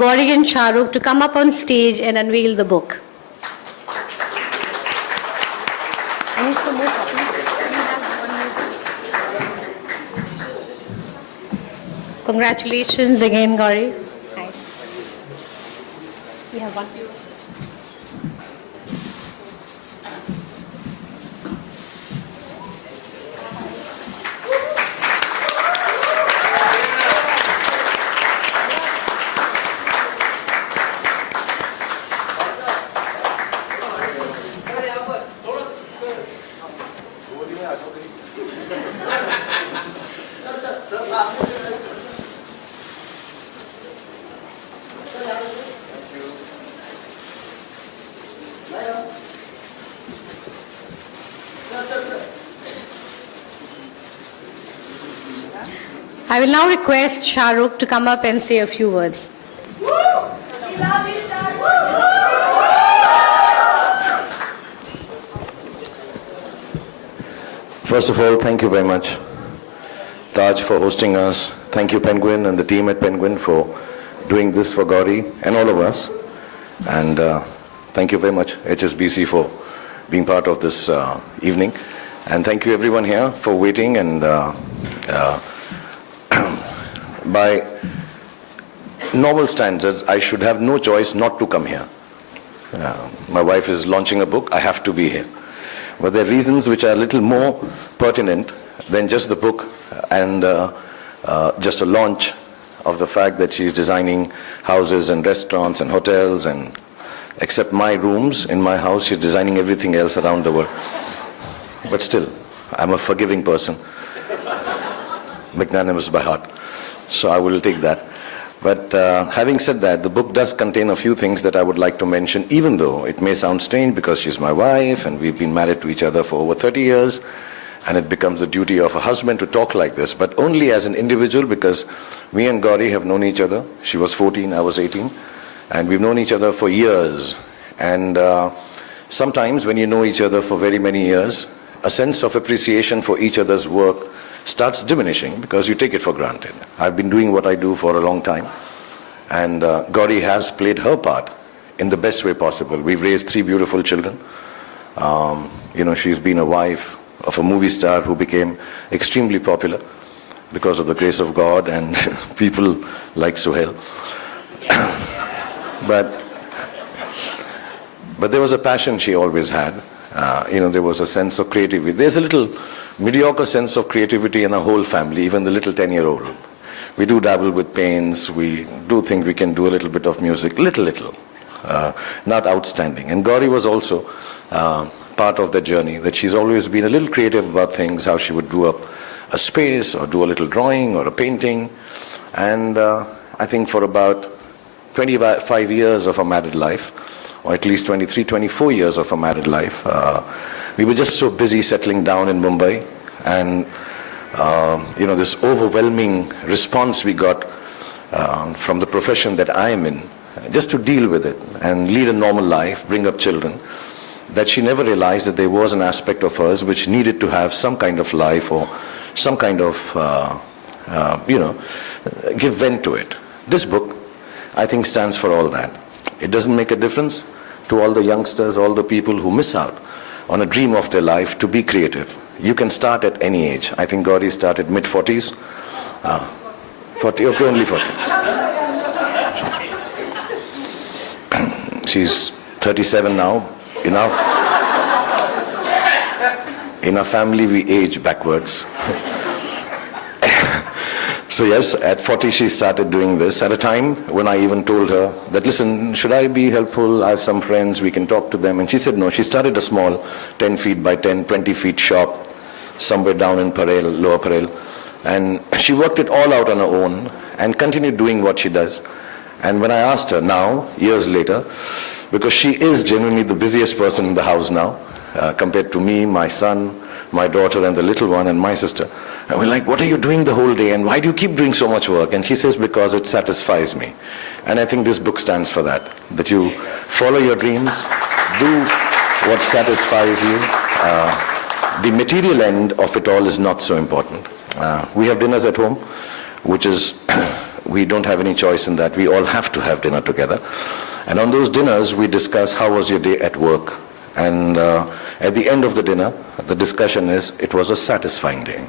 Gauri and Shah Rukh to come up on stage and unveil the book. I need some more copies. Congratulations again, Gauri. Hi. We have one. I will now request Shah Rukh to come up and say a few words. First of all, thank you very much, Taj, for hosting us. Thank you, Penguin, and the team at Penguin for doing this for Gauri and all of us. And thank you very much, HSBC, for being part of this evening. And thank you, everyone here, for waiting. And by normal standards, I should have no choice not to come here. My wife is launching a book. I have to be here. But there are reasons which are a little more pertinent than just the book and just a launch of the fact that she's designing houses and restaurants and hotels, and except my rooms in my house, she's designing everything else around the world. But still, I'm a forgiving person, magnanimous by heart, so I will take that. But having said that, the book does contain a few things that I would like to mention, even though it may sound strange because she's my wife and we've been married to each other for over 30 years, and it becomes the duty of a husband to talk like this, but only as an individual, because me and Gauri have known each other. She was 14, I was 18, and we've known each other for years. And sometimes when you know each other for very many years, a sense of appreciation for each other's work starts diminishing because you take it for granted. I've been doing what I do for a long time, and Gauri has played her part in the best way possible. We've raised 3 beautiful children. She's been a wife of a movie star who became extremely popular because of the grace of God and people like Suhail. But there was a passion she always had. There was a sense of creativity. There's a little mediocre sense of creativity in our whole family, even the little 10-year-old. We do dabble with paints. We do think we can do a little bit of music, little, not outstanding. And Gauri was also part of the journey, that she's always been a little creative about things, how she would do up a space or do a little drawing or a painting. And I think for about 25 years of our married life, or at least 23, 24 years of our married life, we were just so busy settling down in Mumbai, and this overwhelming response we got from the profession that I am in, just to deal with it and lead a normal life, bring up children, that she never realized that there was an aspect of hers which needed to have some kind of life or some kind of, give vent to it. This book, I think, stands for all that. It doesn't make a difference to all the youngsters, all the people who miss out on a dream of their life to be creative. You can start at any age. I think Gauri started mid-40s. 40, okay, only 40. She's 37 now. In our family, we age backwards. So yes, at 40 she started doing this, at a time when I even told her that, listen, should I be helpful? I have some friends, we can talk to them. And she said no. She started a small 10 feet by 10, 20 feet shop somewhere down in Parel, Lower Parel. And she worked it all out on her own and continued doing what she does. And when I asked her now, years later, because she is genuinely the busiest person in the house now, compared to me, my son, my daughter, and the little one, and my sister. And we're like, what are you doing the whole day? And why do you keep doing so much work? And she says, because it satisfies me. And I think this book stands for that you follow your dreams, do what satisfies you. The material end of it all is not so important. We have dinners at home, which is we don't have any choice in that. We all have to have dinner together. And on those dinners, we discuss how was your day at work. And at the end of the dinner, the discussion is, it was a satisfying day.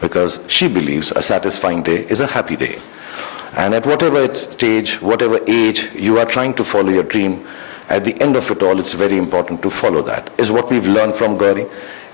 Because she believes a satisfying day is a happy day. And at whatever stage, whatever age you are trying to follow your dream, at the end of it all, it's very important to follow that, is what we've learned from Gauri.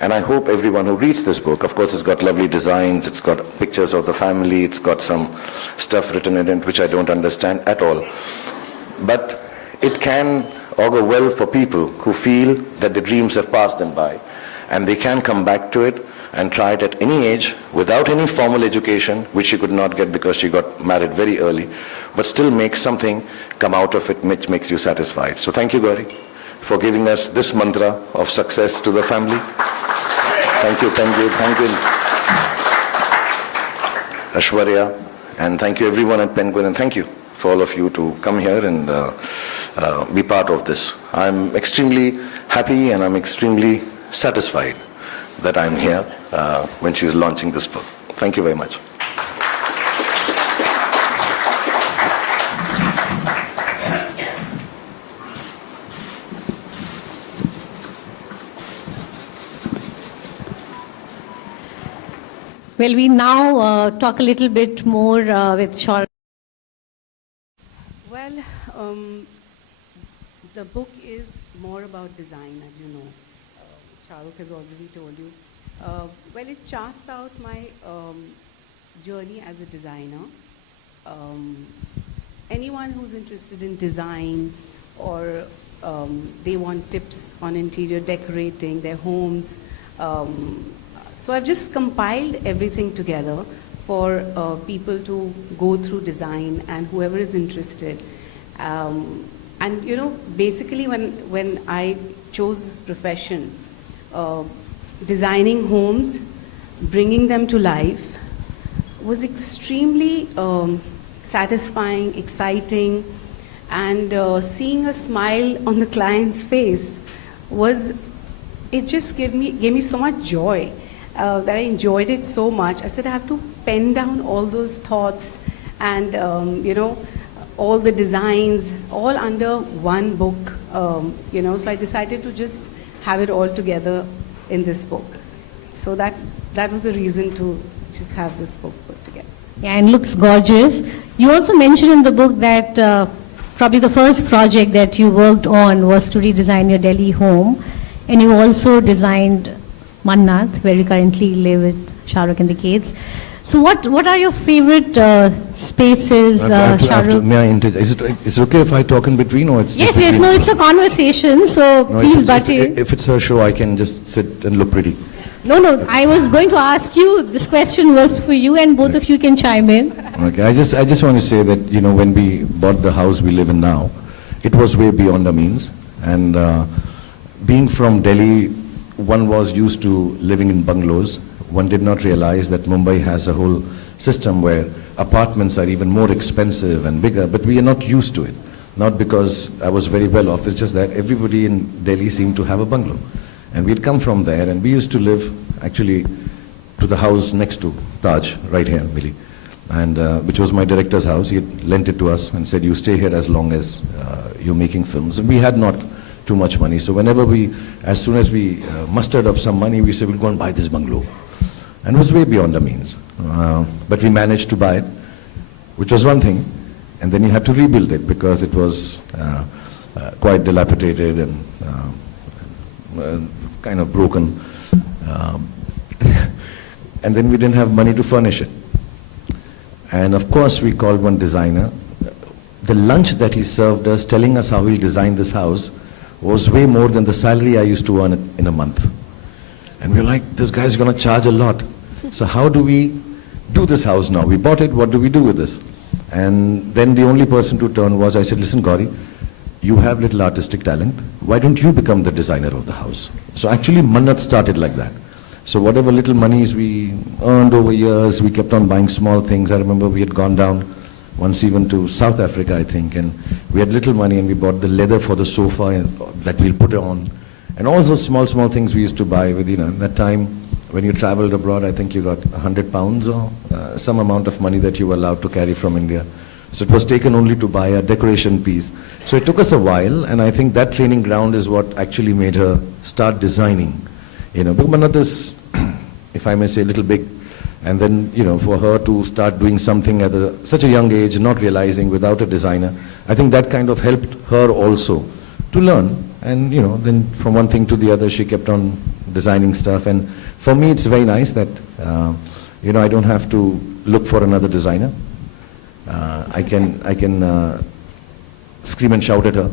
And I hope everyone who reads this book, of course it's got lovely designs, it's got pictures of the family, it's got some stuff written in it which I don't understand at all. But it can augur well for people who feel that the dreams have passed them by, and they can come back to it and try it at any age without any formal education, which she could not get because she got married very early, but still make something come out of it which makes you satisfied. So thank you, Gauri, for giving us this mantra of success to the family. Thank you, Ashwarya, and thank you everyone at Penguin, and thank you for all of you to come here and be part of this. I'm extremely happy and I'm extremely satisfied that I'm here when she's launching this book. Thank you very much. Well, we now talk a little bit more with Shah. Well, the book is more about design, as you know. Shah Rukh has already told you. Well, it charts out my journey as a designer. Anyone who's interested in design or they want tips on interior decorating their homes. So I've just compiled everything together for people to go through design and whoever is interested. And you know, basically when I chose this profession, designing homes, bringing them to life, was extremely satisfying, exciting, and seeing a smile on the client's face it just gave me so much joy that I enjoyed it so much. I said I have to pen down all those thoughts and you know, all the designs all under one book, you know, so I decided to just have it all together in this book. So that was the reason to just have this book put together. Yeah, and looks gorgeous. You also mentioned in the book that probably the first project that you worked on was to redesign your Delhi home, and you also designed Mannat, where we currently live with Shah Rukh and the kids. So what are your favorite spaces, Shah Rukh? May I interject? Is it okay if I talk in between, or it's Yes, yes, no, it's a conversation, so no, please butt in. If it's a show, I can just sit and look pretty. No, I was going to ask you, this question was for you, and both of you can chime in. Okay, I just want to say that, you know, when we bought the house we live in now, it was way beyond our means. And being from Delhi, one was used to living in bungalows. One did not realize that Mumbai has a whole system where apartments are even more expensive and bigger, but we are not used to it. Not because I was very well off, it's just that everybody in Delhi seemed to have a bungalow. And we'd come from there, and we used to live actually to the house next to Taj, right here, Billy, and which was my director's house. He had lent it to us and said, you stay here as long as you're making films. And we had not too much money, so whenever as soon as we mustered up some money, we said, we'll go and buy this bungalow. And it was way beyond our means. But we managed to buy it, which was one thing, and then you had to rebuild it because it was quite dilapidated and kind of broken. And then we didn't have money to furnish it. And of course we called one designer. The lunch that he served us, telling us how he'll design this house, was way more than the salary I used to earn in a month. And we're like, this guy's gonna charge a lot. So how do we do this house now? We bought it, what do we do with this? And then the only person to turn was, I said, listen, Gauri, you have little artistic talent. Why don't you become the designer of the house? So actually Mannat started like that. So whatever little monies we earned over years, we kept on buying small things. I remember we had gone down once even to South Africa, I think, and we had little money and we bought the leather for the sofa that we'll put on. And all those small things we used to buy with, you know, at that time, when you traveled abroad, I think you got 100 pounds or some amount of money that you were allowed to carry from India. So it was taken only to buy a decoration piece. So it took us a while, and I think that training ground is what actually made her start designing. You know, Manat is, if I may say, a little big. And then, you know, for her to start doing something at such a young age, not realizing without a designer, I think that kind of helped her also to learn. And, you know, then from one thing to the other, she kept on designing stuff. And for me, it's very nice that, you know, I don't have to look for another designer. I can scream and shout at her,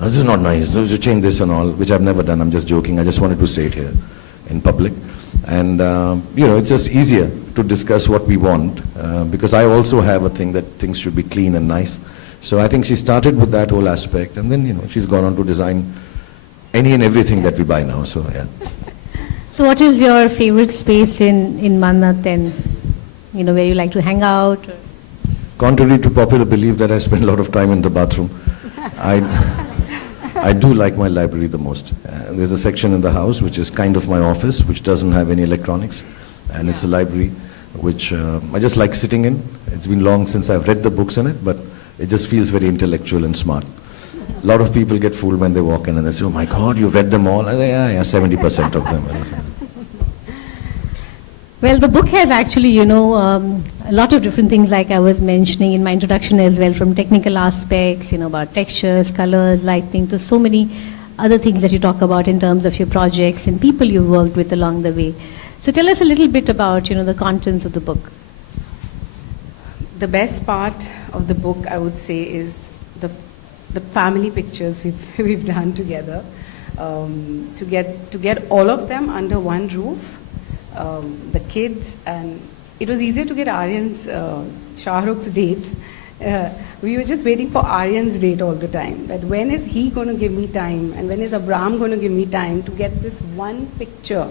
"Oh, this is not nice, you change this and all," which I've never done. I'm just joking. I just wanted to say it here in public. And, you know, it's just easier to discuss what we want, because I also have a thing that things should be clean and nice. So I think she started with that whole aspect, and then, you know, she's gone on to design any and everything that we buy now, so yeah. So what is your favorite space in Mannat, and, you know, where you like to hang out? Or? Contrary to popular belief that I spend a lot of time in the bathroom, I do like my library the most. There's a section in the house which is kind of my office, which doesn't have any electronics, and it's a library which I just like sitting in. It's been long since I've read the books in it, but it just feels very intellectual and smart. A lot of people get fooled when they walk in and they say, "Oh my God, you read them all?" I say, yeah, 70% of them. Well, the book has actually, you know, a lot of different things, like I was mentioning in my introduction as well, from technical aspects, you know, about textures, colors, lighting, to so many other things that you talk about in terms of your projects and people you've worked with along the way. So tell us a little bit about, you know, the contents of the book. The best part of the book, I would say, is the family pictures we've done together. To get all of them under one roof. The kids, and it was easier to get Aryan's, Shah Rukh's date. We were just waiting for Aryan's date all the time, that when is he going to give me time, and when is Abram going to give me time to get this one picture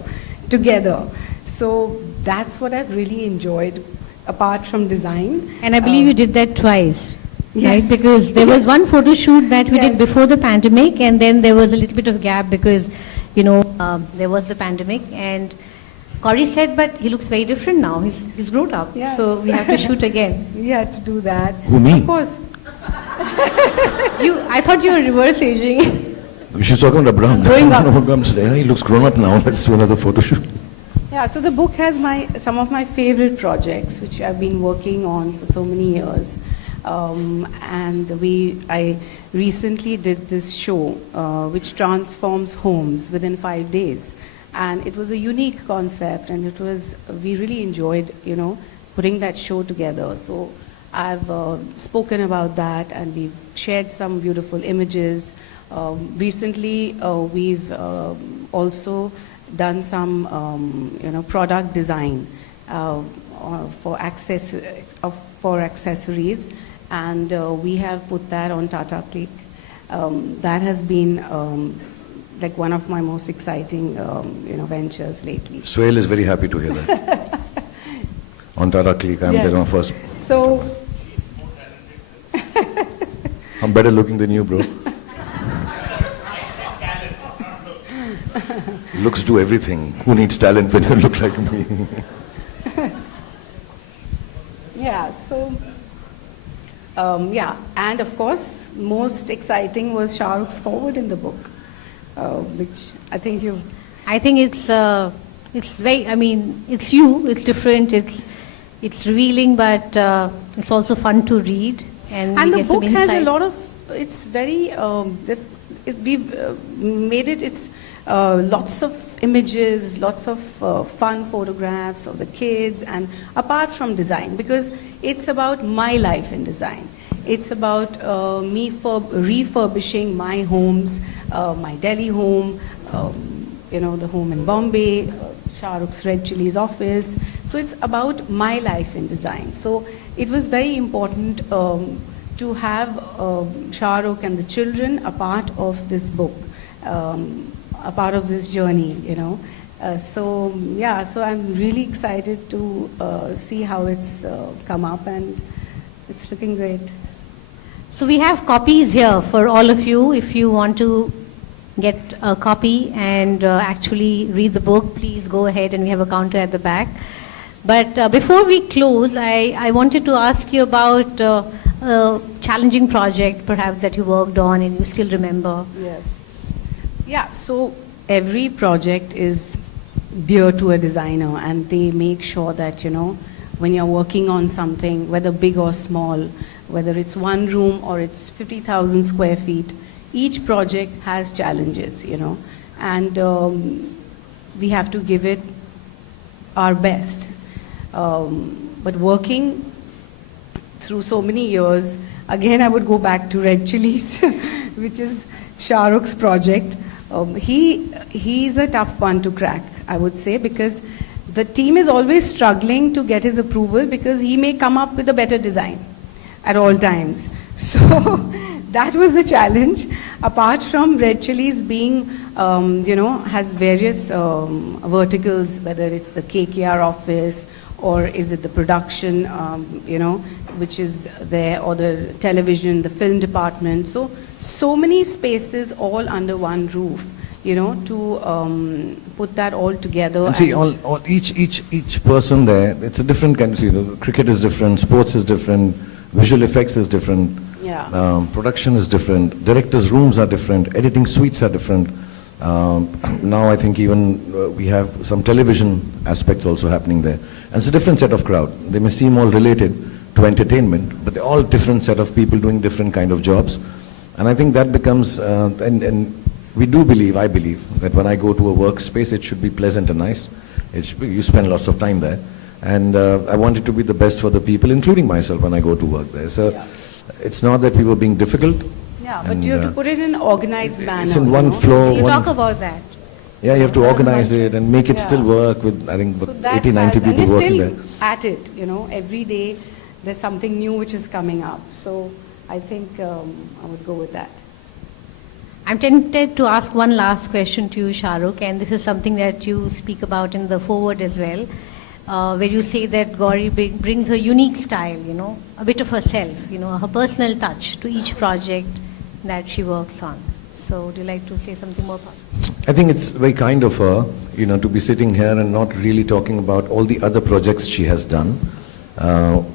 together. So that's what I've really enjoyed, apart from design. And I believe you did that twice, Yes. right? Because there was one photo shoot that we did Yes. before the pandemic, and then there was a little bit of gap because, you know, there was the pandemic, and Gauri said, but he looks very different now. He's grown up. Yes. So we have to shoot again. We had to do that. Who, me? Of course. I thought you were reverse aging. She's talking about Abraham. Growing up. Yeah, he looks grown up now. Let's do another photo shoot. Yeah, so the book has some of my favorite projects, which I've been working on for so many years. And I recently did this show, which transforms homes within 5 days. And it was a unique concept, and we really enjoyed, you know, putting that show together. So I've spoken about that, and we've shared some beautiful images. Recently, we've also done some, you know, product design for accessories, and we have put that on Tata Click. That has been like one of my most exciting, you know, ventures lately. Swale is very happy to hear that. On Tata Click, I'm Yes. there on first. So, I'm better looking than you, bro. Looks do everything. Who needs talent when you look like me? yeah, so, yeah, and of course, most exciting was Shah Rukh's forward in the book, which I think I think it's very, I mean, it's you, it's different, it's revealing, but it's also fun to read. And we the get some book has a insight. lot of, it's very, we've made it, it's lots of images, lots of fun photographs of the kids, and apart from design, because it's about my life in design. It's about me refurbishing my homes, my Delhi home, you know, the home in Bombay, Shah Rukh's Red Chili's office. So it's about my life in design. So it was very important to have Shah Rukh and the children a part of this book, a part of this journey, you know. So yeah, so I'm really excited to see how it's come up, and it's looking great. So we have copies here for all of you if you want to get a copy and actually read the book, please go ahead, and we have a counter at the back. But before we close, I wanted to ask you about a challenging project perhaps that you worked on and you still remember. Yes. Yeah, so every project is dear to a designer, and they make sure that, you know, when you're working on something, whether big or small, whether it's one room or it's 50,000 square feet, each project has challenges, you know, and we have to give it our best. But working through so many years, again I would go back to Red Chillies, which is Shah Rukh's project. He's a tough one to crack, I would say, because the team is always struggling to get his approval because he may come up with a better design at all times. So that was the challenge. Apart from Red Chillies being, you know, has various verticals, whether it's the KKR office or is it the production, you know, which is there, or the television, the film department. So many spaces all under one roof, you know, to put that all together. And see, each person there, it's a different kind of, you know, cricket is different, sports is different, visual effects is different, Yeah. Production is different, directors' rooms are different, editing suites are different. Now I think even we have some television aspects also happening there. And it's a different set of crowd. They may seem all related to entertainment, but they're all different set of people doing different kind of jobs. And I think that becomes, and we do believe, I believe, that when I go to a workspace, it should be pleasant and nice. You spend lots of time there. And I want it to be the best for the people, including myself, when I go to work there. So Yeah. it's not that we were being difficult. Yeah, but And, you have to put it in an organized manner. It's in you one know. floor. You one- talk about that. Yeah, you have to organize it and make it Yeah. still work with, I think, So that 80, 90 has, and people we're working still there. at it, you know, every day there's something new which is coming up. So I think I would go with that. I'm tempted to ask one last question to you, Shah Rukh, and this is something that you speak about in the foreword as well, where you say that Gauri brings her unique style, you know, a bit of herself, you know, her personal touch to each project that she works on. So would you like to say something more about it? I think it's very kind of her, you know, to be sitting here and not really talking about all the other projects she has done.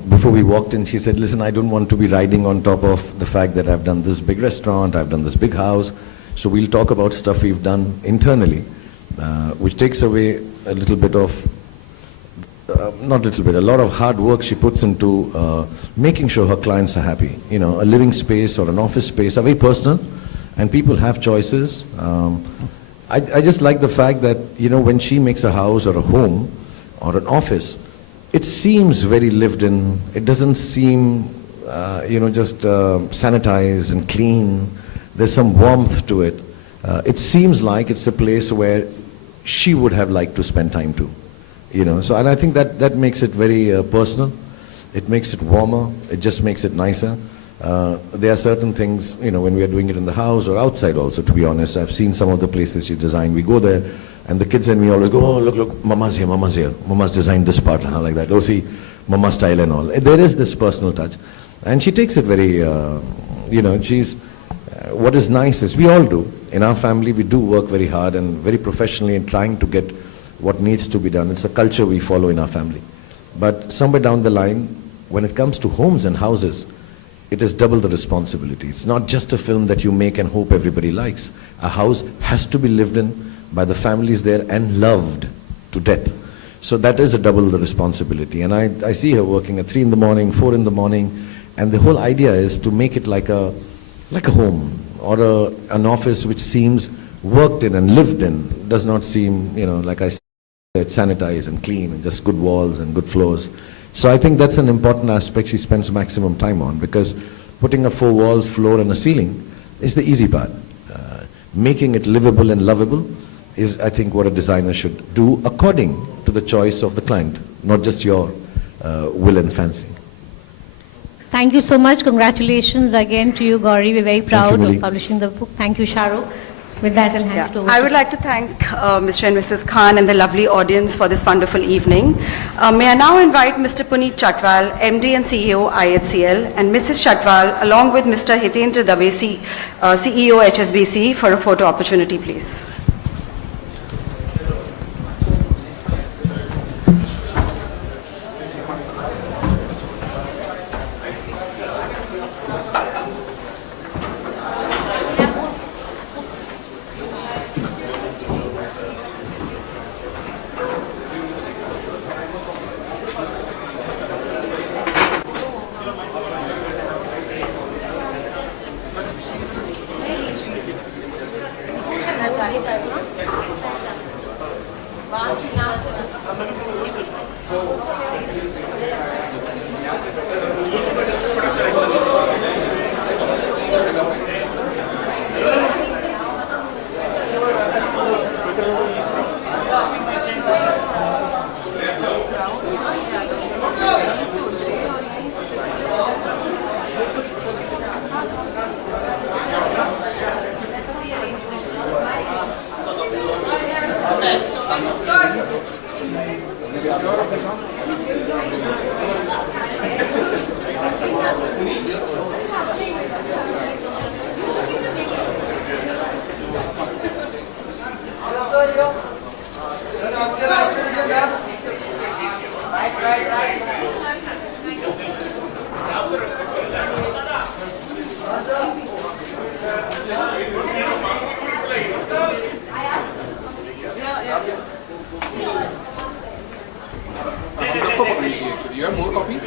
Before we walked in, she said, listen, I don't want to be riding on top of the fact that I've done this big restaurant, I've done this big house. So we'll talk about stuff we've done internally, which takes away a little bit of, not a little bit, a lot of hard work she puts into making sure her clients are happy. You know, a living space or an office space are very personal, and people have choices. I just like the fact that, you know, when she makes a house or a home or an office, it seems very lived in. It doesn't seem, you know, just sanitized and clean. There's some warmth to it. It seems like it's a place where she would have liked to spend time too. You know, so, and I think that makes it very personal. It makes it warmer. It just makes it nicer. There are certain things, you know, when we are doing it in the house or outside also, to be honest. I've seen some of the places she designed. We go there, and the kids and me always go, oh, look, Mama's here, Mama's here. Mama's designed this part, like that. Oh, see, Mama style and all. There is this personal touch. And she takes it very, you know, she's, what is nice is, we all do. In our family, we do work very hard and very professionally in trying to get what needs to be done. It's a culture we follow in our family. But somewhere down the line, when it comes to homes and houses, it is double the responsibility. It's not just a film that you make and hope everybody likes. A house has to be lived in by the families there and loved to death. So that is a double the responsibility. And I see her working at 3 in the morning, 4 in the morning, and the whole idea is to make it like a home or an office which seems worked in and lived in, does not seem, you know, like I said, sanitized and clean and just good walls and good floors. So I think that's an important aspect she spends maximum time on, because putting up 4 walls, floor and a ceiling is the easy part. Making it livable and lovable is, I think, what a designer should do according to the choice of the client, not just your will and fancy. Thank you so much. Congratulations again to you, Gauri. We're very proud Millie. of publishing the book. Thank you, Shah Rukh. With that, I'll hand it over. I would like to thank Mr. and Mrs. Khan and the lovely audience for this wonderful evening. May I now invite Mr. Puneet Chatwal, MD and CEO IHCL, and Mrs. Chatwal, along with Mr. Hitendra Dave, CEO HSBC, for a photo opportunity, please. Do you have more copies?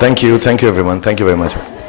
Thank you everyone. Thank you very much.